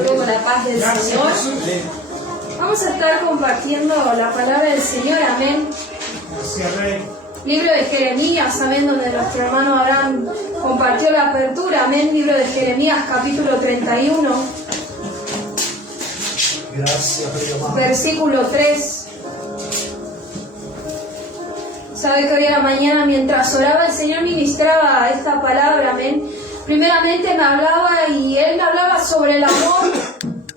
saludo con la paz del Señor. Vamos a estar compartiendo la palabra del Señor, amén. Libro de Jeremías, amén, donde nuestro hermano Abraham compartió la apertura, amén. Libro de Jeremías, capítulo 31. Versículo 3. Sabe que hoy a la mañana, mientras oraba, el Señor ministraba esta palabra, amén. Primeramente me hablaba y Él me hablaba sobre el amor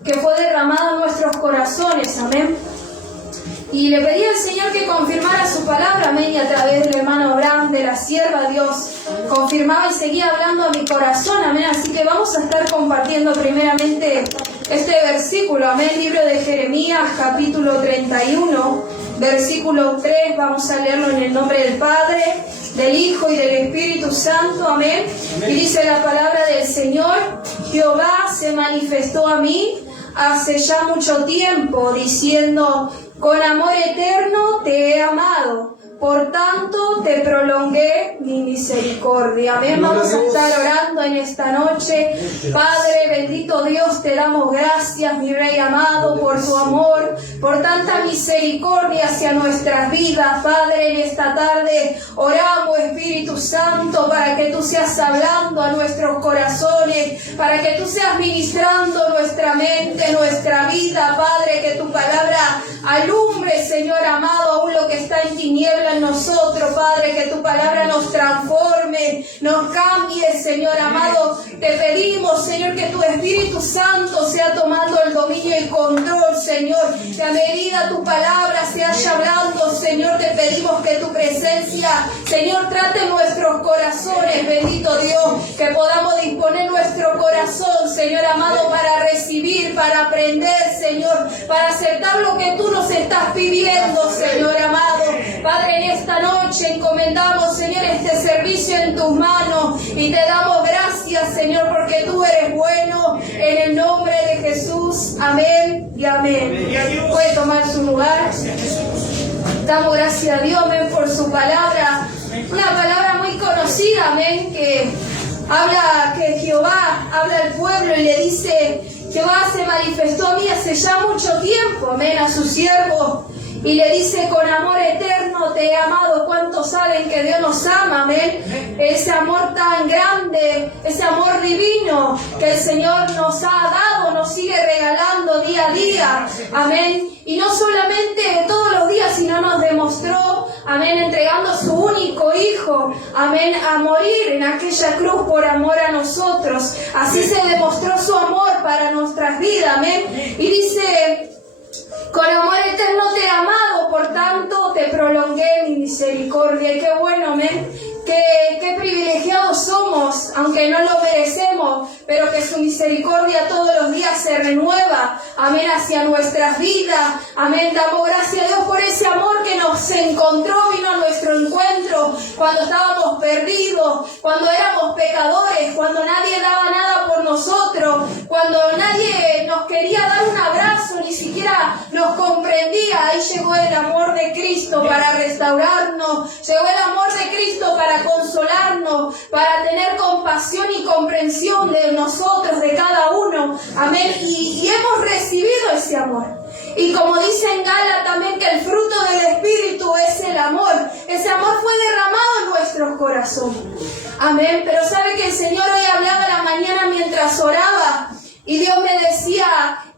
que fue derramado en nuestros corazones, amén. Y le pedí al Señor que confirmara su palabra, amén, y a través del hermano Abraham, de la sierva Dios, confirmaba y seguía hablando a mi corazón, amén. Así que vamos a estar compartiendo primeramente este versículo, amén, libro de Jeremías, capítulo 31, versículo 3, vamos a leerlo en el nombre del Padre, del Hijo y del Espíritu Santo, amén. Y dice la palabra del Señor: Jehová se manifestó a mí hace ya mucho tiempo, diciendo: con amor eterno te he amado, por tanto te prolongué mi misericordia. Amén. Vamos a estar orando en esta noche. Padre, bendito Dios, te damos gracias, mi Rey amado, por tu amor, por tanta misericordia hacia nuestras vidas. Padre, en esta tarde oramos, Espíritu Santo, para que tú seas hablando a nuestros corazones, para que tú seas ministrando nuestra mente, nuestra vida. Padre, que tu palabra alumbre, Señor amado, aún lo que está en tinieblas en nosotros. Padre, que tu palabra nos transforme, nos cambie, Señor amado. Te pedimos, Señor, que tu Espíritu Santo sea tomando el dominio y control, Señor. Que a medida tu palabra se haya hablando, Señor, te pedimos que tu presencia, Señor, trate nuestros corazones, bendito Dios. Que podamos disponer nuestro corazón, Señor amado, para recibir, para aprender, Señor, para aceptar lo que tú nos estás pidiendo, Señor amado. Padre, en esta noche encomendamos, Señor, este servicio en tus manos y te damos gracias, Señor, porque tú eres bueno, en el nombre de Jesús. Amén y amén. Puede tomar su lugar. Damos gracias a Dios, amén, por su palabra. Una palabra muy conocida, amén, que habla, que Jehová habla al pueblo y le dice: Jehová se manifestó a mí hace ya mucho tiempo, amén, a su siervo. Y le dice: con amor eterno te he amado. ¿Cuántos saben que Dios nos ama? Amén. Ese amor tan grande, ese amor divino que el Señor nos ha dado, nos sigue regalando día a día. Amén. Y no solamente todos los días, sino nos demostró, amén, entregando su único Hijo, amén, a morir en aquella cruz por amor a nosotros. Así se demostró su amor para nuestras vidas, amén. Y dice: con amor eterno te he amado, por tanto te prolongué mi misericordia. Y qué bueno, amén. Qué privilegiados somos, aunque no lo merecemos, pero que su misericordia todos los días se renueva, amén, hacia nuestras vidas. Amén. Damos gracias a Dios por ese amor que nos encontró, vino a nuestro encuentro cuando estábamos perdidos, cuando éramos pecadores, cuando nadie daba nada por nosotros, cuando nadie nos quería dar un abrazo, ni siquiera nos comprendía. Ahí llegó el amor de Cristo para restaurarnos, llegó el amor de Cristo para consolarnos, para tener compasión y comprensión de nosotros, de cada uno, amén, y hemos recibido ese amor. Y como dice en Gálatas también, que el fruto del Espíritu es el amor. Ese amor fue derramado en nuestros corazones, amén. Pero sabe que el Señor hoy hablaba a la mañana mientras oraba, y Dios me decía: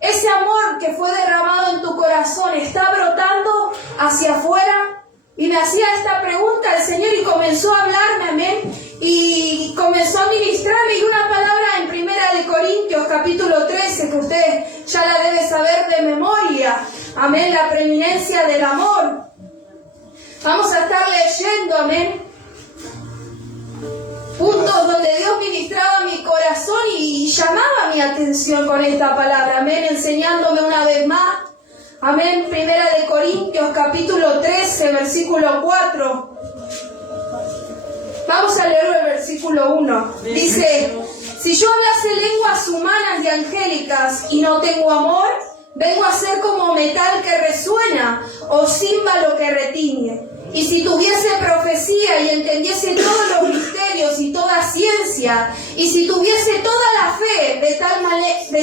ese amor que fue derramado en tu corazón está brotando hacia afuera. Y me hacía esta pregunta el Señor y comenzó a hablarme, amén, y comenzó a ministrarme. Y una palabra en 1 Corintios capítulo 13, que usted ya la debe saber de memoria, amén, la preeminencia del amor. Vamos a estar leyendo, amén, puntos donde Dios ministraba mi corazón y llamaba mi atención con esta palabra, amén, enseñándome una vez más. Amén. 1 Corintios capítulo 13, versículo 4. Vamos a leerlo el versículo 1. Dice: si yo hablase lenguas humanas y angélicas y no tengo amor, vengo a ser como metal que resuena o címbalo que retiñe. y si tuviese profecía y entendiese todos los misterios y toda ciencia, y si tuviese toda la fe de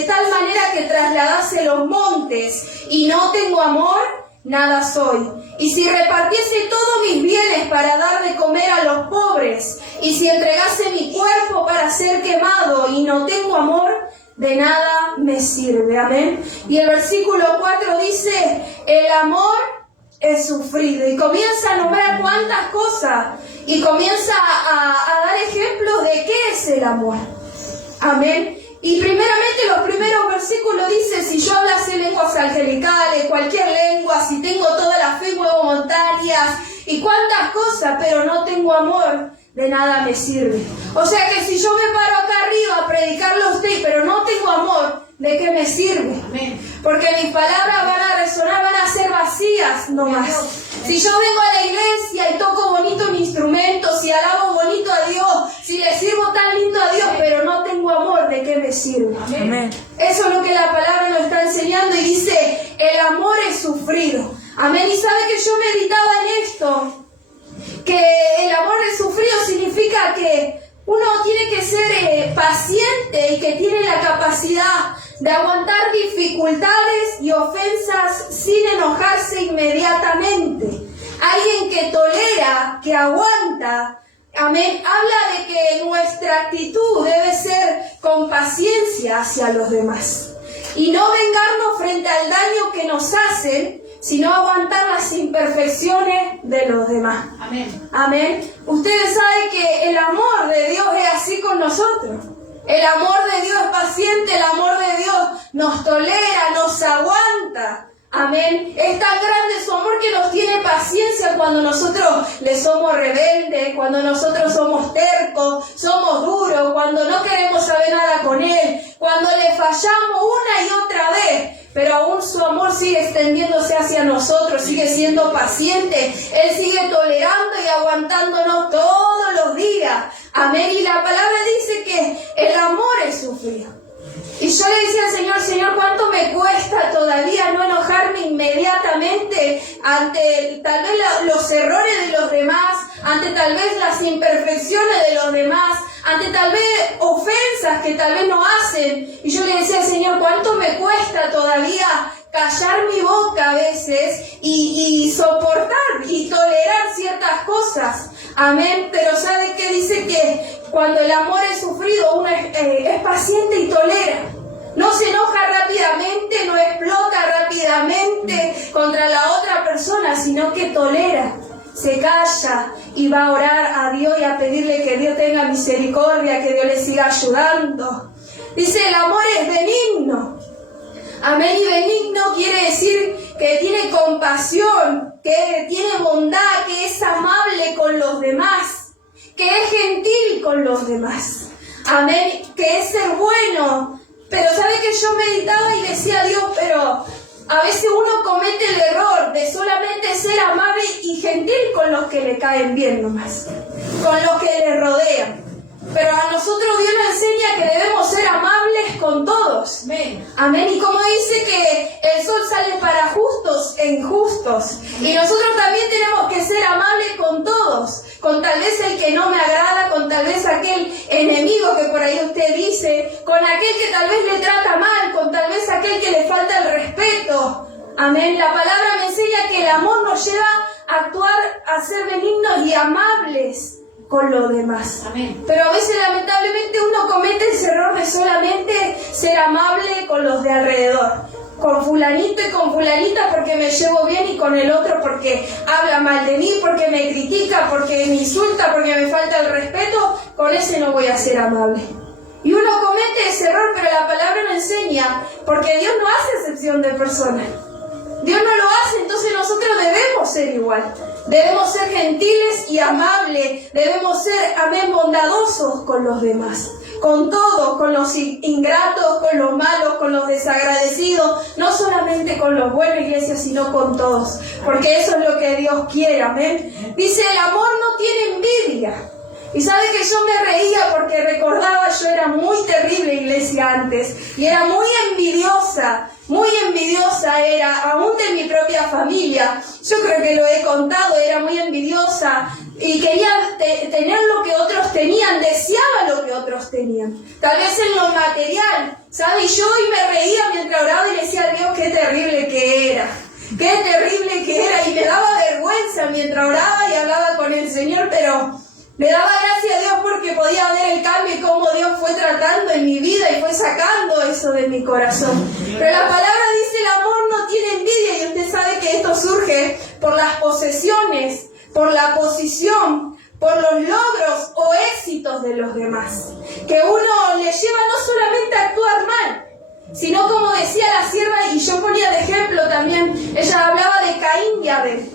tal manera que trasladase los montes, y no tengo amor, nada soy. Y si repartiese todos mis bienes para dar de comer a los pobres, y si entregase mi cuerpo para ser quemado y no tengo amor, de nada me sirve. Amén. Y el versículo 4 dice, el amor es sufrido. Y comienza a nombrar cuántas cosas, y comienza a dar ejemplos de qué es el amor. Amén. Y primeramente los primeros versículos dice, si yo hablase lenguas angelicales, cualquier lengua, si tengo toda la fe, muevo montañas, y cuántas cosas, pero no tengo amor, de nada me sirve. O sea que si yo me paro acá arriba a predicarle a usted, pero no tengo amor, ¿de qué me sirve? Amén. Porque mis palabras van a resonar, van a ser vacías nomás. Si yo vengo a la iglesia y toco bonito mi instrumento, si alabo bonito a Dios, si le sirvo tan lindo a Dios, pero no tengo amor, ¿de qué me sirve? Amén. Eso es lo que la palabra nos está enseñando, y dice, el amor es sufrido. Amén. Y sabe que yo meditaba en esto, que el amor es sufrido significa que uno tiene que ser paciente y que tiene la capacidad de aguantar dificultades y ofensas sin enojarse inmediatamente. Alguien que tolera, que aguanta. Amén. Habla de que nuestra actitud debe ser con paciencia hacia los demás. Y no vengarnos frente al daño que nos hacen, sino aguantar las imperfecciones de los demás. Amén. Amén. Ustedes saben que el amor de Dios es así con nosotros. El amor de Dios es paciente, el amor de Dios nos tolera, nos aguanta. Amén. Es tan grande su amor que nos tiene paciencia cuando nosotros le somos rebeldes, cuando nosotros somos tercos, somos duros, cuando no queremos saber nada con Él, cuando le fallamos una y otra vez. Pero aún su amor sigue extendiéndose hacia nosotros, sigue siendo paciente. Él sigue tolerando y aguantándonos todos los días. Amén. Y la palabra dice que el amor es sufrido. Y yo le decía al Señor, Señor, ¿cuánto me cuesta todavía no enojarme inmediatamente ante tal vez los errores de los demás, ante tal vez las imperfecciones de los demás, ante tal vez ofensas que tal vez no hacen? Y yo le decía al Señor, ¿cuánto me cuesta todavía callar mi boca a veces y soportar y tolerar ciertas cosas? Amén. Pero ¿sabe qué? Dice que cuando el amor es sufrido, uno es paciente y tolera. No se enoja rápidamente, no explota rápidamente contra la otra persona, sino que tolera, se calla y va a orar a Dios y a pedirle que Dios tenga misericordia, que Dios le siga ayudando. Dice, el amor es benigno. Amén. Y benigno quiere decir que tiene compasión, que tiene bondad, que es amable con los demás, que es gentil con los demás. Amén. Que es ser bueno. Pero ¿sabe que yo meditaba y decía a Dios, pero a veces uno comete el error de solamente ser amable y gentil con los que le caen bien nomás, con los que le rodean? Pero a nosotros Dios nos enseña que debemos ser amables con todos. Amén. Y como dice que el sol sale para justos e injustos. Y nosotros también tenemos que ser amables con todos. Con tal vez el que no me agrada, con tal vez aquel enemigo que por ahí usted dice, con aquel que tal vez le trata mal, con tal vez aquel que le falta el respeto. Amén. La palabra me enseña que el amor nos lleva a actuar, a ser benignos y amables con los demás. Amén. Pero a veces lamentablemente uno comete ese error de solamente ser amable con los de alrededor, con fulanito y con fulanita porque me llevo bien, y con el otro porque habla mal de mí, porque me critica, porque me insulta, porque me falta el respeto. Con ese no voy a ser amable. Y uno comete ese error, pero la palabra nos enseña, porque Dios no hace excepción de personas. Dios no lo hace, entonces nosotros debemos ser igual. Debemos ser gentiles y amables. Debemos ser, amén, bondadosos con los demás. Con todos, con los ingratos, con los malos, con los desagradecidos. No solamente con los buenos, iglesia, sino con todos. Porque eso es lo que Dios quiere, amén. Dice, el amor no tiene envidia. Y sabe que yo me reía porque recordaba, yo era muy terrible, iglesia, antes. Y era muy envidiosa era, aún de mi propia familia. Yo creo que lo he contado, era muy envidiosa. Y quería tener lo que otros tenían, deseaba lo que otros tenían. Tal vez en lo material, ¿sabe? Y yo hoy me reía mientras oraba y le decía a Dios, qué terrible que era. Qué terrible que era. Y me daba vergüenza mientras oraba y hablaba con el Señor, pero le daba gracias a Dios porque podía ver el cambio y cómo Dios fue tratando en mi vida y fue sacando eso de mi corazón. Pero la palabra dice, el amor no tiene envidia, y usted sabe que esto surge por las posesiones, por la posición, por los logros o éxitos de los demás. Que uno le lleva no solamente a actuar mal, sino como decía la sierva, y yo ponía de ejemplo también, ella hablaba de Caín y Abel.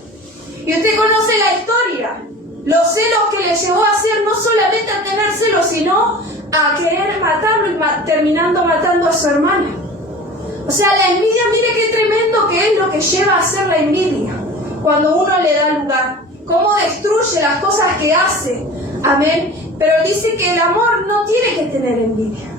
Y usted conoce la historia. Los celos que le llevó a hacer, no solamente a tener celos, sino a querer matarlo y terminando matando a su hermana. O sea, la envidia, mire qué tremendo que es lo que lleva a hacer la envidia. Cuando uno le da lugar, cómo destruye las cosas que hace. Amén. Pero dice que el amor no tiene que tener envidia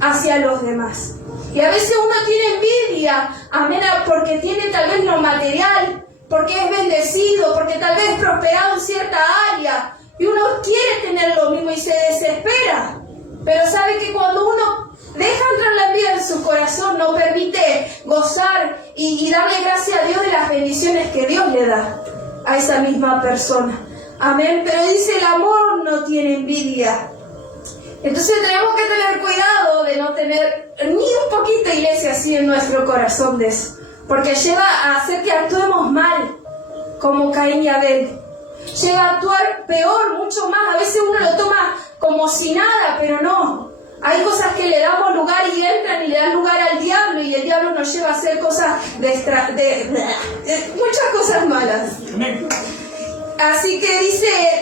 hacia los demás. Y a veces uno tiene envidia, amén, porque tiene tal vez lo material, porque es bendecido, porque tal vez es prosperado en cierta área, y uno quiere tener lo mismo y se desespera. Pero sabe que cuando uno deja entrar la envidia en su corazón, no permite gozar y darle gracias a Dios de las bendiciones que Dios le da a esa misma persona. Amén. Pero dice, el amor no tiene envidia. Entonces tenemos que tener cuidado de no tener ni un poquito, iglesia, así en nuestro corazón de eso. Porque lleva a hacer que actuemos mal, como Caín y Abel. Lleva a actuar peor, mucho más. A veces uno lo toma como si nada, pero no. Hay cosas que le damos lugar y entran y le dan lugar al diablo, y el diablo nos lleva a hacer cosas muchas cosas malas. Así que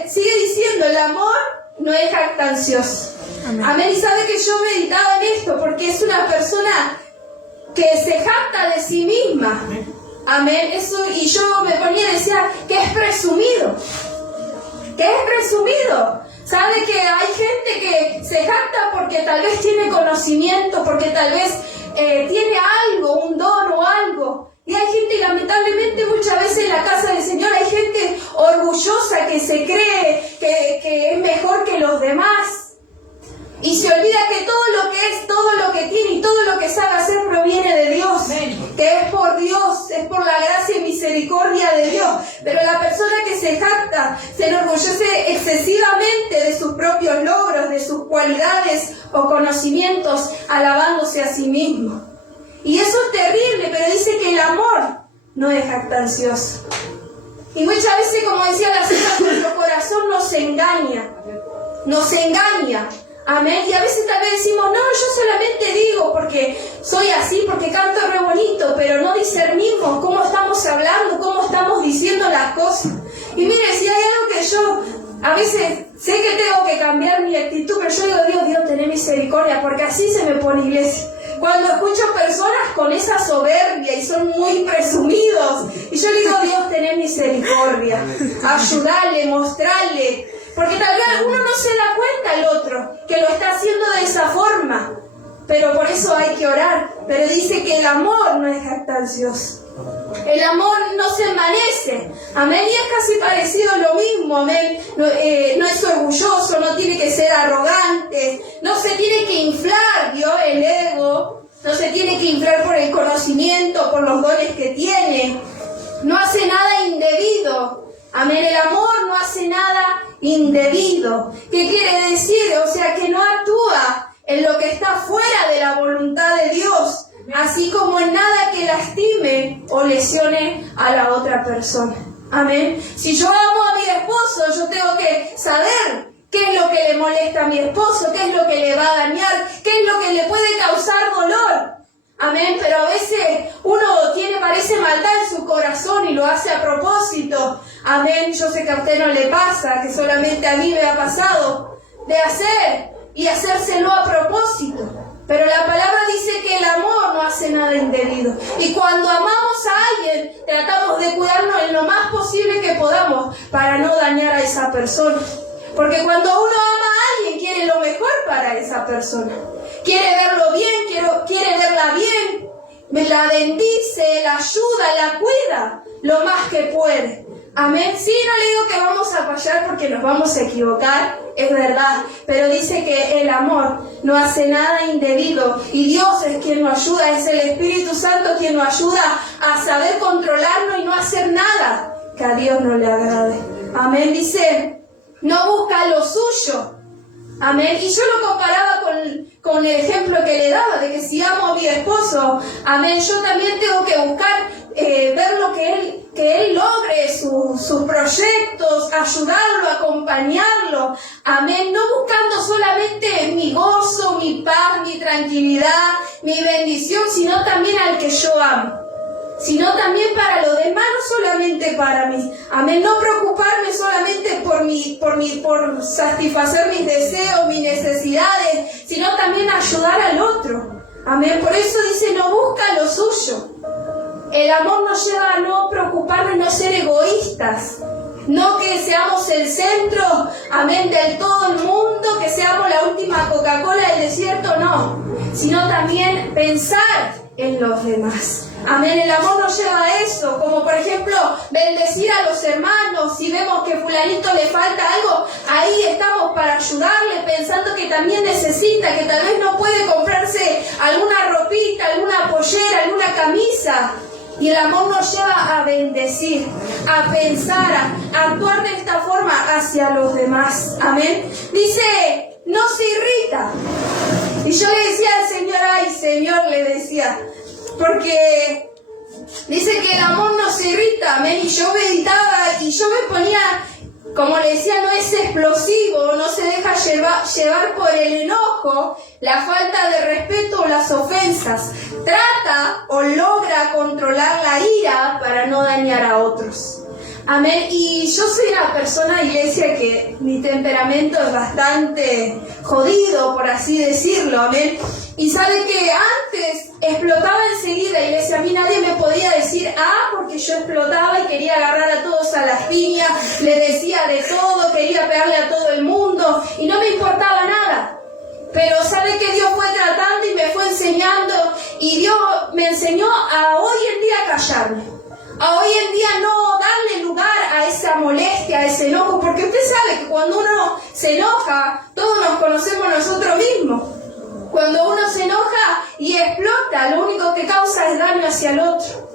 sigue diciendo, el amor no es jactancioso. Amén. Y sabe que yo meditaba en esto, porque es una persona que se jacta de sí misma. Amén. Eso, y yo me ponía y decía que es presumido. Que es presumido. Sabe que hay gente que se jacta porque tal vez tiene conocimiento, porque tal vez tiene algo, un don o algo. Y hay gente, lamentablemente, muchas veces en la casa del Señor hay gente orgullosa que se cree que es mejor que los demás. Y se olvida que todo lo que es, todo lo que tiene y todo lo que sabe hacer proviene de Dios. Que es por Dios, es por la gracia y misericordia de Dios. Pero la persona que se jacta, se enorgullece excesivamente de sus propios logros, de sus cualidades o conocimientos, alabándose a sí mismo. Y eso es terrible, pero dice que el amor no es jactancioso. Y muchas veces, como decía la señora, nuestro corazón nos engaña. Nos engaña. Amén. Y a veces tal vez decimos, no, yo solamente digo porque soy así, porque canto re bonito, pero no discernimos cómo estamos hablando, cómo estamos diciendo las cosas. Y mire, si hay algo que yo a veces sé que tengo que cambiar mi actitud, pero yo digo, Dios, ten misericordia, porque así se me pone, iglesia. Cuando escucho personas con esa soberbia y son muy presumidos, y yo digo, Dios, ten misericordia, ayudarle, mostrarle. Porque tal vez uno no se da cuenta el otro, que lo está haciendo de esa forma. Pero por eso hay que orar. Pero dice que el amor no es jactancioso. El amor no se envanece. Amén. Y es casi parecido a lo mismo. Amén. No es orgulloso, no tiene que ser arrogante, no se tiene que inflar, ¿vio? El ego. No se tiene que inflar por el conocimiento, por los dones que tiene. No hace nada indebido. Amén. El amor no hace nada indebido. ¿Qué quiere decir? O sea, que no actúa en lo que está fuera de la voluntad de Dios, así como en nada que lastime o lesione a la otra persona. Amén. Si yo amo a mi esposo, yo tengo que saber qué es lo que le molesta a mi esposo, qué es lo que le va a dañar, qué es lo que le puede causar dolor. Amén. Pero a veces uno parece maldad en su corazón y lo hace a propósito. Amén. Yo sé que a usted no le pasa, que solamente a mí me ha pasado de hacer y hacérselo a propósito. Pero la palabra dice que el amor no hace nada indebido. Y cuando amamos a alguien, tratamos de cuidarnos en lo más posible que podamos para no dañar a esa persona. Porque cuando uno ama a alguien, quiere lo mejor para esa persona. Quiere verlo bien, quiere verla bien, la bendice, la ayuda, la cuida lo más que puede. Amén. Sí, no le digo que vamos a fallar porque nos vamos a equivocar, es verdad, pero dice que el amor no hace nada indebido y Dios es quien nos ayuda, es el Espíritu Santo quien nos ayuda a saber controlarnos y no hacer nada que a Dios no le agrade. Amén. Dice, no busca lo suyo. Amén. Y yo lo comparaba con el ejemplo que le daba, de que si amo a mi esposo, amén, yo también tengo que buscar ver lo que él logre, sus proyectos, ayudarlo, acompañarlo, amén, no buscando solamente mi gozo, mi paz, mi tranquilidad, mi bendición, sino también al que yo amo. Sino también para los demás, no solamente para mí. Amén. No preocuparme solamente por satisfacer mis deseos, mis necesidades, sino también ayudar al otro. Amén. Por eso dice, no busca lo suyo. El amor nos lleva a no preocuparnos, no ser egoístas. No que seamos el centro, amén, del todo el mundo, que seamos la última Coca-Cola del desierto, no. Sino también pensar en los demás. Amén, el amor nos lleva a eso, como por ejemplo, bendecir a los hermanos, si vemos que fulanito le falta algo, ahí estamos para ayudarle, pensando que también necesita, que tal vez no puede comprarse alguna ropita, alguna pollera, alguna camisa. Y el amor nos lleva a bendecir, a pensar, a actuar de esta forma hacia los demás. Amén. Dice, no se irrita. Y yo le decía al Señor, ay Señor, le decía, porque dice que el amor no se irrita, amén. Y yo meditaba y yo me ponía, como le decía, no es explosivo, no se deja llevar por el enojo, la falta de respeto o las ofensas. Trata o logra controlar la ira para no dañar a otros. Amén. Y yo soy una persona, iglesia, que mi temperamento es bastante jodido, por así decirlo. Amén. Y sabe que antes explotaba enseguida, iglesia. A mí nadie me podía decir porque yo explotaba y quería agarrar a todos a las piñas, le decía de todo, quería pegarle a todo el mundo y no me importaba nada. Pero sabe que Dios fue tratando y me fue enseñando, y Dios me enseñó a hoy en día callarme, a hoy en día no darle lugar a esa molestia, a ese enojo, porque usted sabe que cuando uno se enoja, todos nos conocemos nosotros mismos. Cuando uno se enoja y explota, lo único que causa es daño hacia el otro,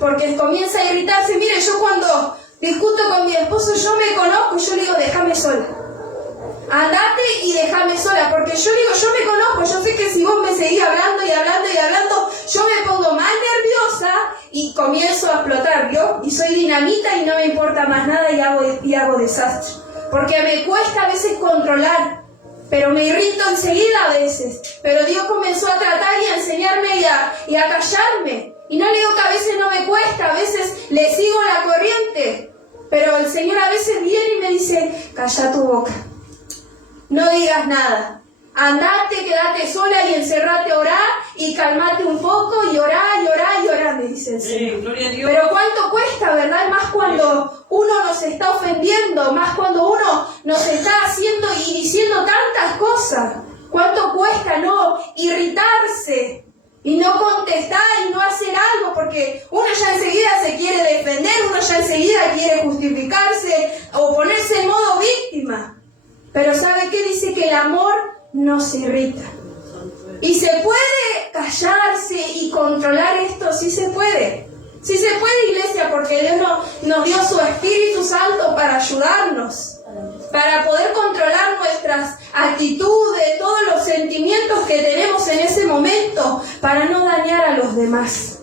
porque comienza a irritarse. Mire, yo cuando discuto con mi esposo, yo me conozco y yo le digo, déjame sola. Andate y déjame sola, porque yo digo, yo me conozco, yo sé que si vos me seguís hablando y hablando y hablando, yo me pongo más nerviosa y comienzo a explotar, ¿vio? Y soy dinamita y no me importa más nada y hago desastre. Porque me cuesta a veces controlar, pero me irrito enseguida a veces. Pero Dios comenzó a tratar y a enseñarme y a callarme. Y no le digo que a veces no me cuesta, a veces le sigo la corriente. Pero el Señor a veces viene y me dice, calla tu boca. No digas nada. Andate, quédate sola y encerrate a orar y calmate un poco y orá, me dice el Señor. Gloria a Dios. Pero cuánto cuesta, ¿verdad? Más cuando uno nos está ofendiendo, más cuando uno nos está haciendo y diciendo tantas cosas. Cuánto cuesta no irritarse y no contestar y no hacer algo, porque uno ya enseguida se quiere defender, uno ya enseguida quiere justificarse o ponerse en modo víctima. Pero ¿sabe qué? Dice que el amor no se irrita. ¿Y se puede callarse y controlar esto? Sí se puede. Sí se puede, iglesia, porque Dios nos dio su Espíritu Santo para ayudarnos, para poder controlar nuestras actitudes, todos los sentimientos que tenemos en ese momento, para no dañar a los demás.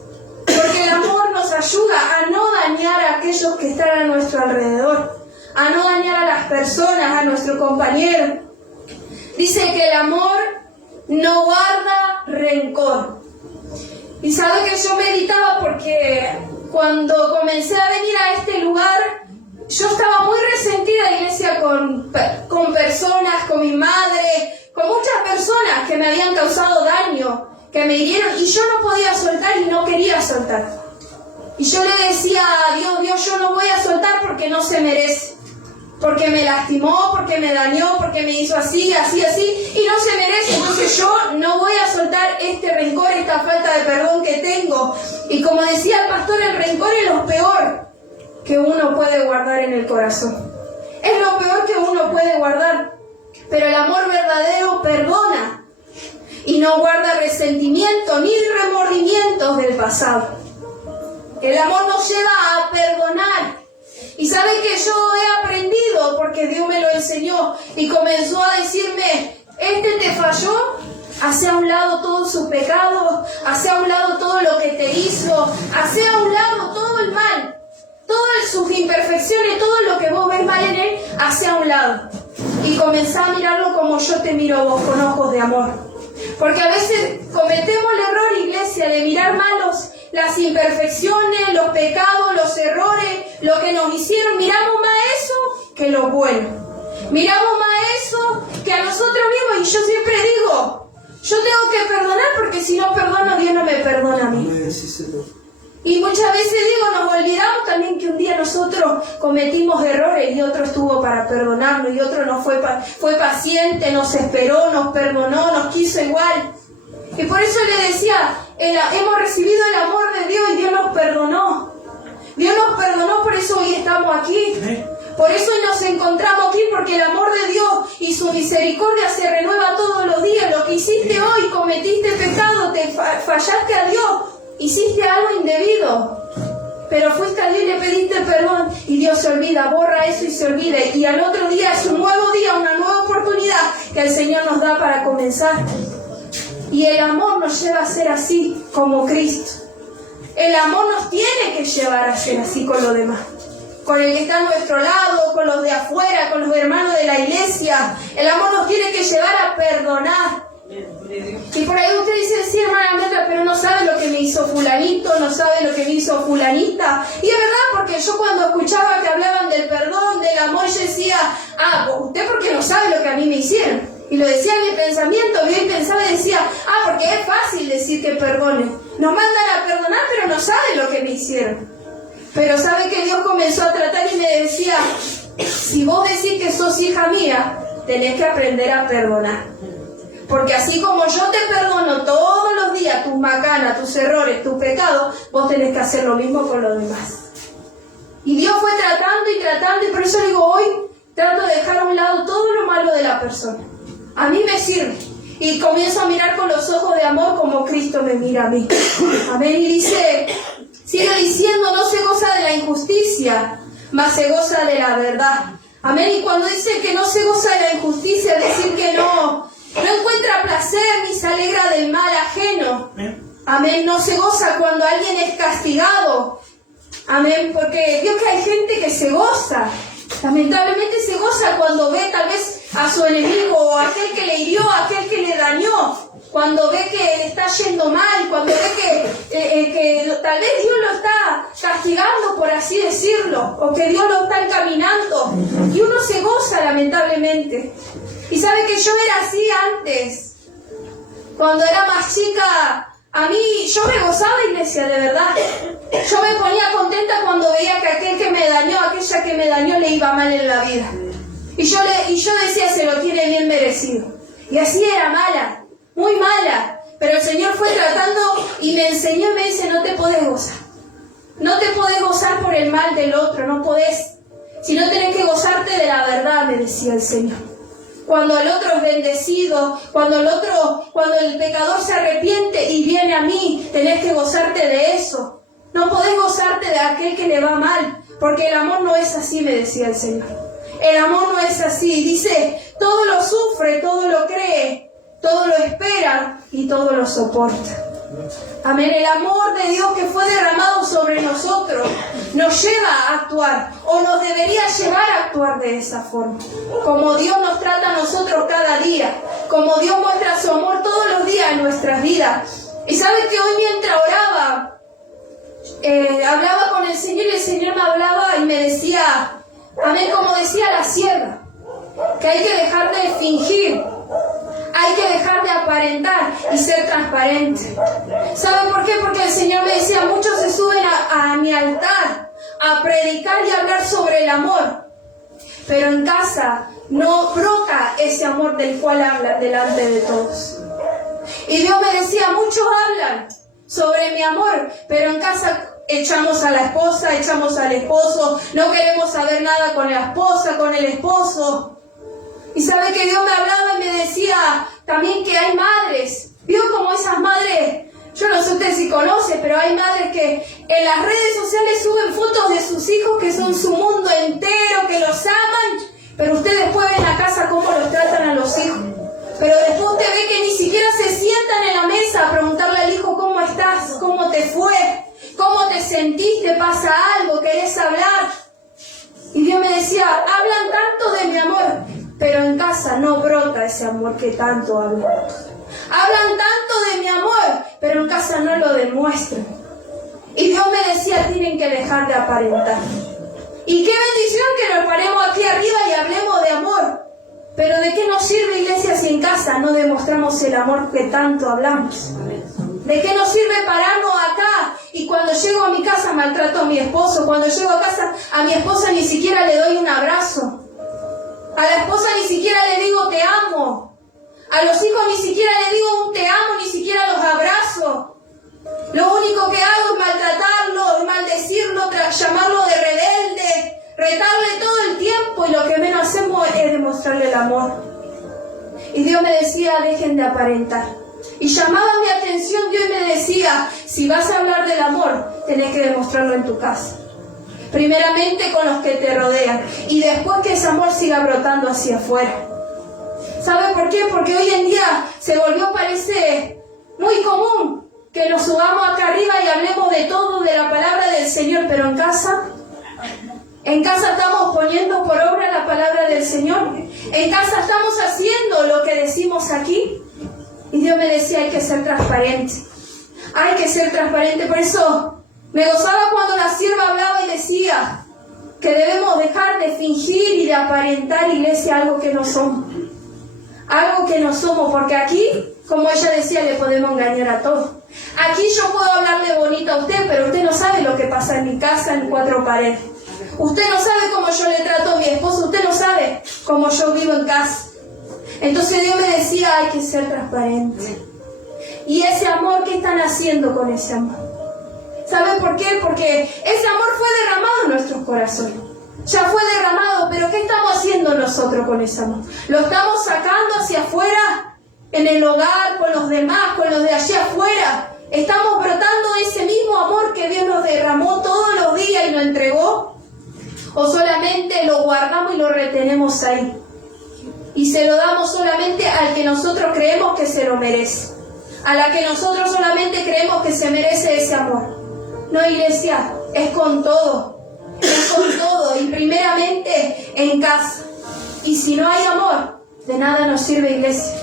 Porque el amor nos ayuda a no dañar a aquellos que están a nuestro alrededor, a no dañar a las personas, a nuestro compañero. Dice que el amor no guarda rencor. Y sabe que yo meditaba porque cuando comencé a venir a este lugar, yo estaba muy resentida, iglesia, con personas, con mi madre, con muchas personas que me habían causado daño, que me hirieron, y yo no podía soltar y no quería soltar. Y yo le decía a Dios, yo no voy a soltar porque no se merece. porque me lastimó, porque me dañó, porque me hizo así, así, así, y no se merece. Entonces yo no voy a soltar este rencor, esta falta de perdón que tengo. Y como decía el pastor, el rencor es lo peor que uno puede guardar en el corazón. Es lo peor que uno puede guardar. Pero el amor verdadero perdona y no guarda resentimiento ni remordimientos del pasado. El amor nos lleva a perdonar. Y sabe que yo he aprendido, porque Dios me lo enseñó y comenzó a decirme: te falló, hace a un lado todos sus pecados, hace a un lado todo lo que te hizo, hace a un lado todo el mal, todas sus imperfecciones, todo lo que vos ves mal en él, hace a un lado. Y comenzá a mirarlo como yo te miro a vos, con ojos de amor. Porque a veces cometemos el error, iglesia, de mirar malos las imperfecciones, los pecados, los errores, lo que nos hicieron. Miramos más eso que lo bueno. Miramos más eso que a nosotros mismos. Y yo siempre digo, yo tengo que perdonar, porque si no perdono, Dios no me perdona a mí. Y muchas veces digo, nos olvidamos también que un día nosotros cometimos errores y otro estuvo para perdonarnos, y otro nos fue paciente, nos esperó, nos perdonó, nos quiso igual. Y por eso le decía, hemos recibido el amor de Dios y Dios nos perdonó. Dios nos perdonó, por eso hoy estamos aquí. Por eso hoy nos encontramos aquí, porque el amor de Dios y su misericordia se renueva todos los días. Lo que hiciste hoy, cometiste pecado, te fallaste a Dios, hiciste algo indebido, pero fuiste a Dios y le pediste perdón, y Dios se olvida, borra eso y se olvida. Y al otro día es un nuevo día, una nueva oportunidad que el Señor nos da para comenzar. Y el amor nos lleva a ser así como Cristo. El amor nos tiene que llevar a ser así con los demás, con el que está a nuestro lado, con los de afuera, con los hermanos de la iglesia. El amor nos tiene que llevar a perdonar. Y por ahí usted dice: sí, hermana Metra, pero no sabe lo que me hizo fulanito, no sabe lo que me hizo fulanita. Y es verdad, porque yo cuando escuchaba que hablaban del perdón, del amor, yo decía: usted porque no sabe lo que a mí me hicieron. Y lo decía en mi pensamiento, yo pensaba y decía: porque es fácil decir que perdone. Nos mandan a perdonar, pero no saben lo que me hicieron. Pero sabe que Dios comenzó a tratar y me decía: si vos decís que sos hija mía, tenés que aprender a perdonar. Porque así como yo te perdono todos los días tus macanas, tus errores, tus pecados, vos tenés que hacer lo mismo con los demás. Y Dios fue tratando y tratando, y por eso digo, hoy trato de dejar a un lado todo lo malo de la persona. A mí me sirve. Y comienzo a mirar con los ojos de amor como Cristo me mira a mí. Amén. Y sigue diciendo: no se goza de la injusticia, mas se goza de la verdad. Amén. Y cuando dice que no se goza de la injusticia, es decir que no encuentra placer ni se alegra del mal ajeno. Amén. No se goza cuando alguien es castigado. Amén. Porque Dios, que hay gente que se goza. Lamentablemente se goza cuando ve tal vez a su enemigo, o a aquel que le hirió, a aquel que le dañó. Cuando ve que le está yendo mal, cuando ve que tal vez Dios lo está castigando, por así decirlo, o que Dios lo está encaminando. Y uno se goza, lamentablemente. Y sabe que yo era así antes. Cuando era más chica, a mí, yo me gozaba, iglesia, de verdad. Yo me ponía contenta cuando veía que aquel que me dañó, aquella que me dañó, le iba mal en la vida. Y yo decía: se lo tiene bien merecido. Y así era mala, muy mala. Pero el Señor fue tratando y me enseñó y me dice: no te podés gozar. No te podés gozar por el mal del otro, no podés. Si no tenés que gozarte de la verdad, me decía el Señor. Cuando el otro es bendecido, cuando el pecador se arrepiente y viene a mí, tenés que gozarte de eso. No podés gozarte de aquel que le va mal, porque el amor no es así, me decía el Señor. El amor no es así. Dice: todo lo sufre, todo lo cree, todo lo espera y todo lo soporta. Amén. El amor de Dios que fue derramado sobre nosotros nos lleva a actuar, o nos debería llevar a actuar de esa forma. Como Dios nos trata a nosotros cada día, como Dios muestra su amor todos los días en nuestras vidas. Y sabe que hoy, mientras oraba, hablaba con el Señor, y el Señor me hablaba y me decía: amén, como decía la sierva, que hay que dejar de fingir. Hay que dejar de aparentar y ser transparente. ¿Saben por qué? Porque el Señor me decía: muchos se suben a mi altar a predicar y a hablar sobre el amor, pero en casa no brota ese amor del cual habla delante de todos. Y Dios me decía, muchos hablan sobre mi amor, pero en casa echamos a la esposa, echamos al esposo, no queremos saber nada con la esposa, con el esposo. Y sabe que Dios me hablaba y me decía también que hay madres. ¿Vio como esas madres? Yo no sé usted si conoce, pero hay madres que en las redes sociales suben fotos de sus hijos que son su mundo entero, que los aman, pero usted después ve en la casa cómo los tratan a los hijos. Pero después usted ve que ni siquiera se sientan en la mesa a preguntarle al hijo cómo estás, cómo te fue, cómo te sentiste, pasa algo, querés hablar. Y Dios me decía, hablan tanto de mi amor, pero en casa no brota ese amor que tanto hablan. Hablan tanto de mi amor, pero en casa no lo demuestran. Y Dios me decía, tienen que dejar de aparentar. Y qué bendición que nos paremos aquí arriba y hablemos de amor. Pero ¿de qué nos sirve, iglesia, si en casa no demostramos el amor que tanto hablamos? ¿De qué nos sirve pararnos acá y cuando llego a mi casa maltrato a mi esposo? Cuando llego a casa a mi esposa ni siquiera le doy un abrazo. A la esposa ni siquiera le digo te amo. A los hijos ni siquiera le digo un te amo, ni siquiera los abrazo. Lo único que hago es maltratarlo, maldecirlo, llamarlo de rebelde, retarle todo el tiempo, y lo que menos hacemos es demostrarle el amor. Y Dios me decía, dejen de aparentar. Y llamaba mi atención Dios y me decía, si vas a hablar del amor, tenés que demostrarlo en tu casa. Primeramente con los que te rodean, y después que ese amor siga brotando hacia afuera. ¿Sabe por qué? Porque hoy en día se volvió, parece muy común que nos subamos acá arriba y hablemos de todo, de la palabra del Señor, pero en casa estamos poniendo por obra la palabra del Señor. En casa estamos haciendo lo que decimos aquí. Y Dios me decía, hay que ser transparente. Hay que ser transparente. Por eso me gozaba cuando la sierva hablaba y decía que debemos dejar de fingir y de aparentar, iglesia, algo que no somos. Algo que no somos, porque aquí, como ella decía, le podemos engañar a todos. Aquí yo puedo hablarle bonito a usted, pero usted no sabe lo que pasa en mi casa en cuatro paredes. Usted no sabe cómo yo le trato a mi esposo, usted no sabe cómo yo vivo en casa. Entonces Dios me decía, hay que ser transparente. Y ese amor, ¿qué están haciendo con ese amor? ¿Saben por qué? Porque ese amor fue derramado en nuestros corazones. Ya fue derramado, pero ¿qué estamos haciendo nosotros con ese amor? ¿Lo estamos sacando hacia afuera? En el hogar, con los demás, con los de allá afuera. ¿Estamos brotando ese mismo amor que Dios nos derramó todos los días y nos entregó? ¿O solamente lo guardamos y lo retenemos ahí? Y se lo damos solamente al que nosotros creemos que se lo merece. A la que nosotros solamente creemos que se merece ese amor. No, iglesia, es con todo. Es con todo. Y primeramente en casa. Y si no hay amor, de nada nos sirve, iglesia.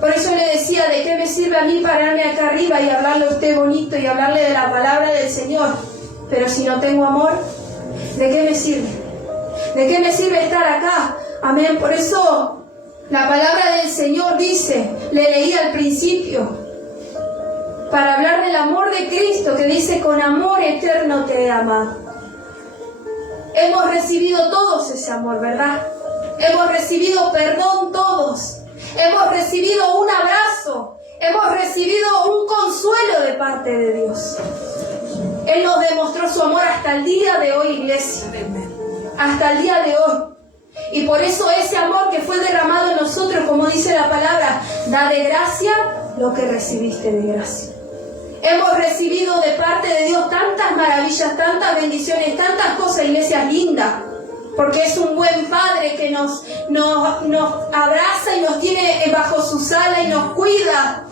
Por eso le decía, ¿de qué me sirve a mí pararme acá arriba y hablarle a usted bonito y hablarle de la palabra del Señor? Pero si no tengo amor, ¿de qué me sirve? ¿De qué me sirve estar acá? Amén. Por eso la palabra del Señor dice, le leí al principio, para hablar del amor de Cristo, que dice, con amor eterno te he amado. Hemos recibido todos ese amor, ¿verdad? Hemos recibido perdón todos. Hemos recibido un abrazo. Hemos recibido un consuelo de parte de Dios. Él nos demostró su amor hasta el día de hoy, iglesia. Hasta el día de hoy. Y por eso ese amor que fue derramado en nosotros, como dice la palabra, da de gracia lo que recibiste de gracia. Hemos recibido de parte de Dios tantas maravillas, tantas bendiciones, tantas cosas, iglesias lindas. Porque es un buen Padre que nos abraza y nos tiene bajo su ala y nos cuida.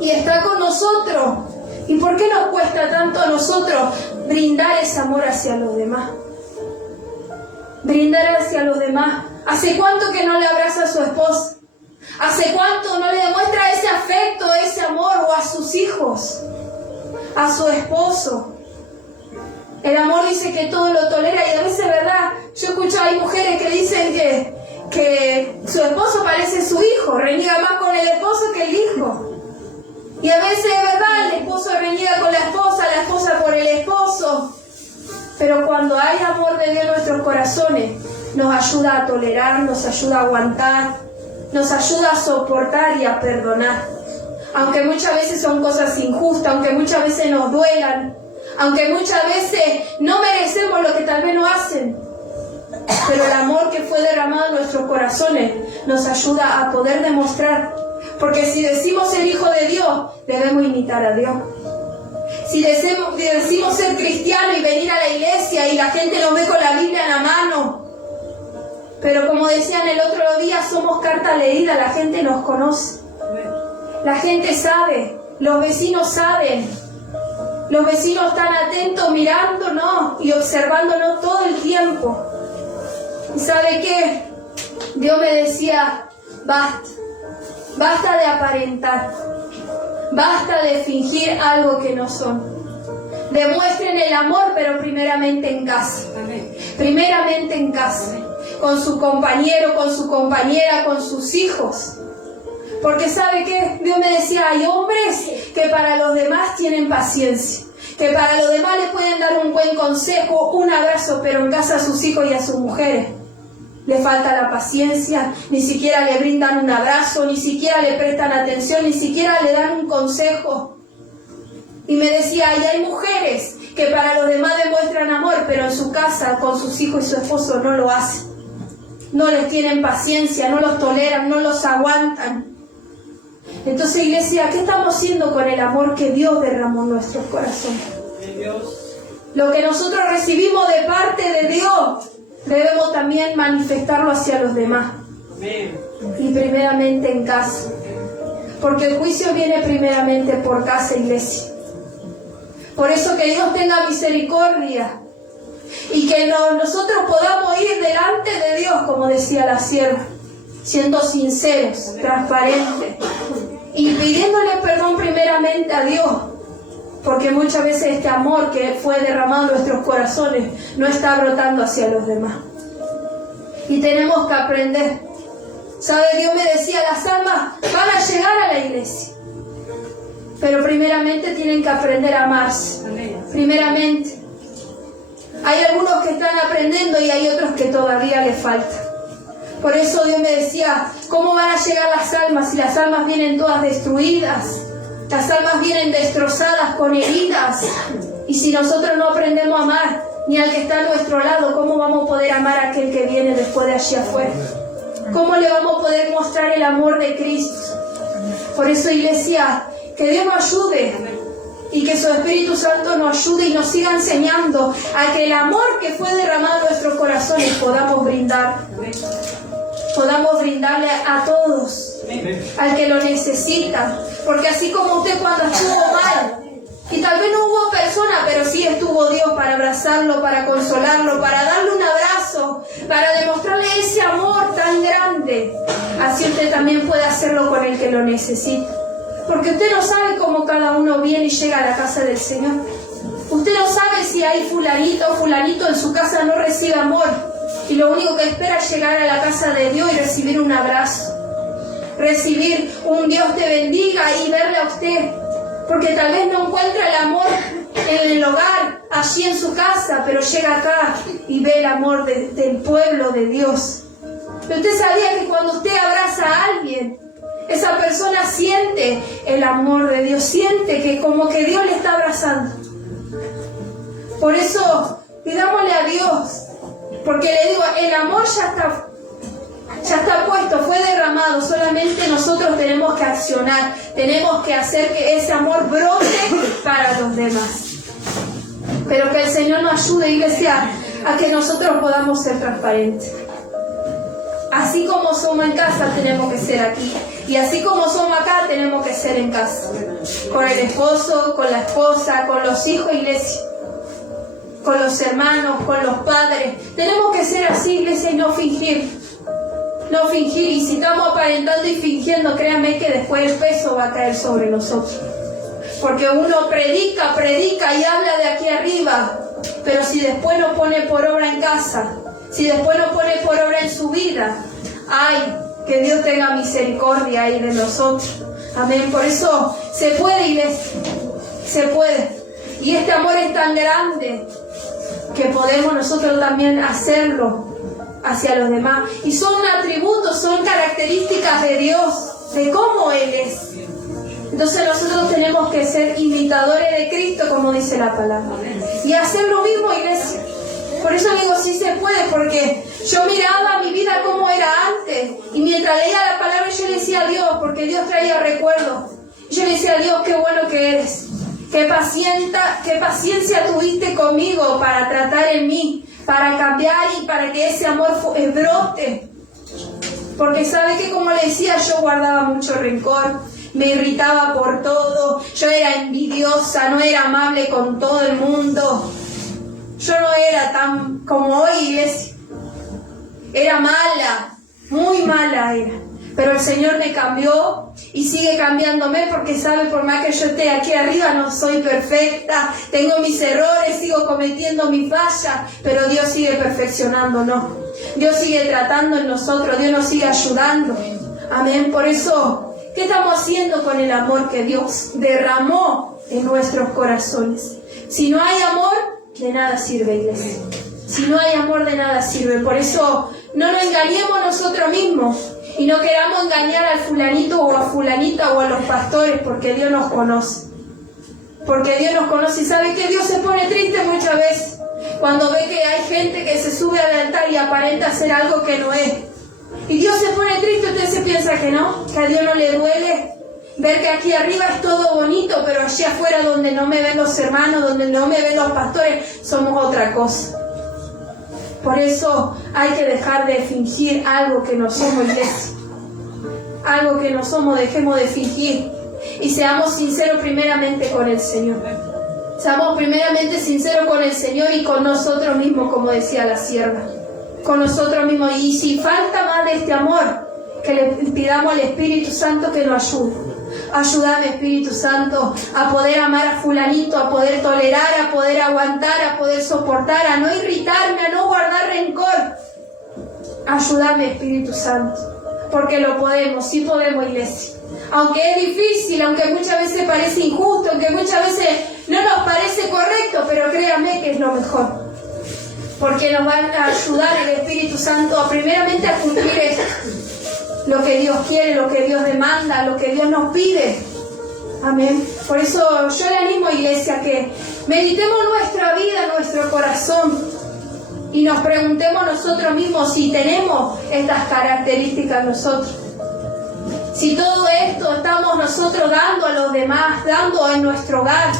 Y está con nosotros. ¿Y por qué nos cuesta tanto a nosotros brindar ese amor hacia los demás? Brindar hacia los demás. ¿Hace cuánto que no le abraza a su esposa? ¿Hace cuánto no le demuestra ese afecto, ese amor, o a sus hijos? A su esposo. El amor dice que todo lo tolera, y a veces, ¿verdad? Yo escucho, hay mujeres que dicen que su esposo parece su hijo, reniega más con el esposo que el hijo. Y a veces, ¿verdad? El esposo reniega con la esposa por el esposo. Pero cuando hay amor de Dios en nuestros corazones, nos ayuda a tolerar, nos ayuda a aguantar, nos ayuda a soportar y a perdonar. Aunque muchas veces son cosas injustas, aunque muchas veces nos duelan, aunque muchas veces no merecemos lo que tal vez nos hacen. Pero el amor que fue derramado en nuestros corazones nos ayuda a poder demostrar. Porque si decimos ser hijo de Dios, debemos imitar a Dios. Si decimos ser cristianos y venir a la iglesia y la gente nos ve con la Biblia en la mano, pero como decían el otro día, somos carta leída, la gente nos conoce. La gente sabe, los vecinos saben. Los vecinos están atentos mirándonos y observándonos todo el tiempo. ¿Y sabe qué? Dios me decía, basta de aparentar, basta de fingir algo que no son. Demuestren el amor, pero primeramente en casa. Primeramente en casa, con su compañero, con su compañera, con sus hijos. Porque ¿sabe qué? Dios me decía, hay hombres que para los demás tienen paciencia, que para los demás les pueden dar un buen consejo, un abrazo, pero en casa a sus hijos y a sus mujeres le falta la paciencia, ni siquiera le brindan un abrazo, ni siquiera le prestan atención, ni siquiera le dan un consejo. Y me decía, y hay mujeres que para los demás demuestran amor, pero en su casa, con sus hijos y su esposo, no lo hacen. No les tienen paciencia, no los toleran, no los aguantan. Entonces, iglesia, ¿qué estamos haciendo con el amor que Dios derramó en nuestros corazones? Lo que nosotros recibimos de parte de Dios, debemos también manifestarlo hacia los demás. Y primeramente en casa. Porque el juicio viene primeramente por casa, iglesia. Por eso que Dios tenga misericordia. Y que nosotros podamos ir delante de Dios, como decía la sierva, siendo sinceros, transparentes, y pidiéndole perdón primeramente a Dios, porque muchas veces este amor que fue derramado en nuestros corazones no está brotando hacia los demás. Y tenemos que aprender. ¿Sabe? Dios me decía, las almas van a llegar a la iglesia, pero primeramente tienen que aprender a amarse. Primeramente. Hay algunos que están aprendiendo y hay otros que todavía les falta. Por eso Dios me decía, ¿cómo van a llegar las almas si las almas vienen todas destruidas? Las almas vienen destrozadas con heridas. Y si nosotros no aprendemos a amar, ni al que está a nuestro lado, ¿cómo vamos a poder amar a aquel que viene después de allí afuera? ¿Cómo le vamos a poder mostrar el amor de Cristo? Por eso, iglesia, que Dios nos ayude. Y que su Espíritu Santo nos ayude y nos siga enseñando a que el amor que fue derramado en nuestros corazones podamos brindar. Podamos brindarle a todos, al que lo necesita. Porque así como usted cuando estuvo mal, y tal vez no hubo persona, pero sí estuvo Dios para abrazarlo, para consolarlo, para darle un abrazo, para demostrarle ese amor tan grande. Así usted también puede hacerlo con el que lo necesita. Porque usted no sabe cómo cada uno viene y llega a la casa del Señor. Usted no sabe si hay fulanito o fulanito en su casa no recibe amor. Y lo único que espera es llegar a la casa de Dios y recibir un abrazo. Recibir un Dios te bendiga y verle a usted. Porque tal vez no encuentra el amor en el hogar, allí en su casa, pero llega acá y ve el amor del pueblo de Dios. Pero usted sabía que cuando usted abraza a alguien, esa persona siente el amor de Dios, siente que como que Dios le está abrazando. Por eso, pidámosle a Dios, porque le digo, el amor ya está puesto, fue derramado, solamente nosotros tenemos que accionar, tenemos que hacer que ese amor brote para los demás. Pero que el Señor nos ayude, iglesia, a que nosotros podamos ser transparentes. Así como somos en casa, tenemos que ser aquí. Y así como somos acá, tenemos que ser en casa. Con el esposo, con la esposa, con los hijos, iglesia. Con los hermanos, con los padres. Tenemos que ser así, iglesia, y no fingir. No fingir. Y si estamos aparentando y fingiendo, créanme que después el peso va a caer sobre nosotros. Porque uno predica y habla de aquí arriba. Pero si después lo pone por obra en casa, si después lo pone por obra en su vida, ¡ay! Que Dios tenga misericordia ahí de nosotros. Amén. Por eso se puede, iglesia. Se puede. Y este amor es tan grande que podemos nosotros también hacerlo hacia los demás. Y son atributos, son características de Dios, de cómo Él es. Entonces nosotros tenemos que ser imitadores de Cristo, como dice la palabra. Y hacer lo mismo, iglesia. Por eso digo, sí se puede, porque yo miraba mi vida como era antes. Y mientras leía la palabra yo le decía a Dios, porque Dios traía recuerdos. Yo le decía a Dios, qué bueno que eres. Qué paciencia tuviste conmigo para tratar en mí, para cambiar y para que ese amor brote. Porque sabe que, como le decía, yo guardaba mucho rencor, me irritaba por todo, yo era envidiosa, no era amable con todo el mundo. Yo no era tan como hoy, iglesia. Era mala, muy mala era. Pero el Señor me cambió y sigue cambiándome, porque sabe, por más que yo esté aquí arriba, no soy perfecta, tengo mis errores, sigo cometiendo mis fallas, pero Dios sigue perfeccionándonos. Dios sigue tratando en nosotros, Dios nos sigue ayudando. Amén. Por eso, ¿qué estamos haciendo con el amor que Dios derramó en nuestros corazones? Si no hay amor, de nada sirve, iglesia. Si no hay amor, de nada sirve. Por eso, no nos engañemos nosotros mismos. Y no queramos engañar al fulanito o a fulanita o a los pastores, porque Dios nos conoce. Porque Dios nos conoce y sabe que Dios se pone triste muchas veces cuando ve que hay gente que se sube al altar y aparenta hacer algo que no es. Y Dios se pone triste. ¿Usted se piensa que no? ¿Que a Dios no le duele ver que aquí arriba es todo bonito, pero allí afuera, donde no me ven los hermanos, donde no me ven los pastores, somos otra cosa? Por eso hay que dejar de fingir algo que no somos, iglesia. Algo que no somos, dejemos de fingir. Y seamos sinceros primeramente con el Señor. Seamos primeramente sinceros con el Señor y con nosotros mismos, como decía la sierva. Con nosotros mismos. Y si falta más de este amor, que le pidamos al Espíritu Santo que nos ayude. Ayúdame, Espíritu Santo, a poder amar a fulanito, a poder tolerar, a poder aguantar, a poder soportar, a no irritarme, a no guardar rencor. Ayúdame, Espíritu Santo, porque lo podemos, sí podemos, iglesia. Aunque es difícil, aunque muchas veces parece injusto, aunque muchas veces no nos parece correcto, pero créame que es lo mejor. Porque nos va a ayudar el Espíritu Santo primeramente a cumplir esto. Lo que Dios quiere, lo que Dios demanda, lo que Dios nos pide. Amén. Por eso yo le animo, iglesia, que meditemos nuestra vida, nuestro corazón, y nos preguntemos nosotros mismos si tenemos estas características nosotros. Si todo esto estamos nosotros dando a los demás, dando en nuestro hogar,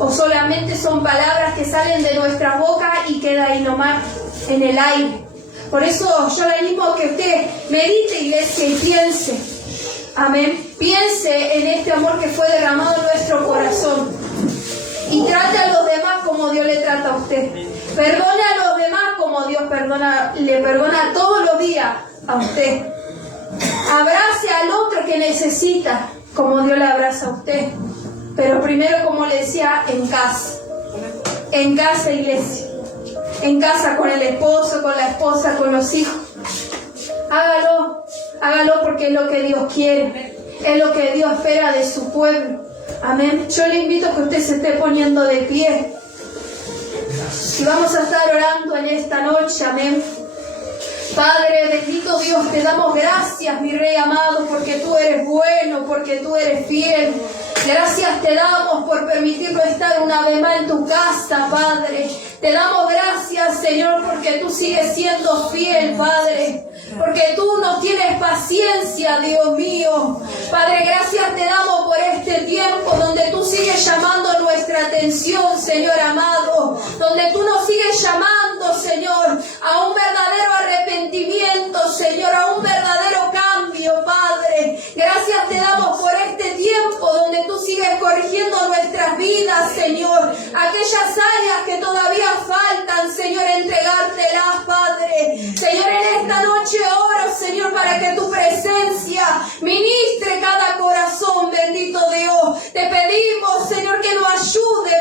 o solamente son palabras que salen de nuestra boca y queda ahí nomás en el aire. Por eso yo le animo a que usted medite, iglesia, y piense. Amén. Piense en este amor que fue derramado en nuestro corazón. Y trate a los demás como Dios le trata a usted. Perdone a los demás como Dios le perdona todos los días a usted. Abrace al otro que necesita como Dios le abraza a usted. Pero primero, como le decía, en casa. En casa, iglesia. En casa, con el esposo, con la esposa, con los hijos. Hágalo porque es lo que Dios quiere, es lo que Dios espera de su pueblo. Amén. Yo le invito a que usted se esté poniendo de pie. Y vamos a estar orando en esta noche. Amén. Padre, bendito Dios, te damos gracias, mi Rey amado, porque tú eres bueno, porque tú eres fiel. Gracias te damos por permitirnos estar una vez más en tu casa, Padre. Te damos gracias, Señor, porque tú sigues siendo fiel, Padre. Porque tú nos tienes paciencia, Dios mío. Padre, gracias te damos por este tiempo donde tú sigues llamando nuestra atención, Señor amado. Donde tú nos sigues llamando, Señor, a un verdadero arrepentimiento, Señor, a un verdadero cambio, Padre. Gracias te damos por este tiempo donde tú sigues corrigiendo nuestras vidas, Señor. Aquellas áreas que todavía faltan, Señor, entregártelas, Padre. Señor, en esta noche oro, Señor, para que tu presencia ministre cada corazón, bendito Dios. Te pedimos, Señor, que nos ayude,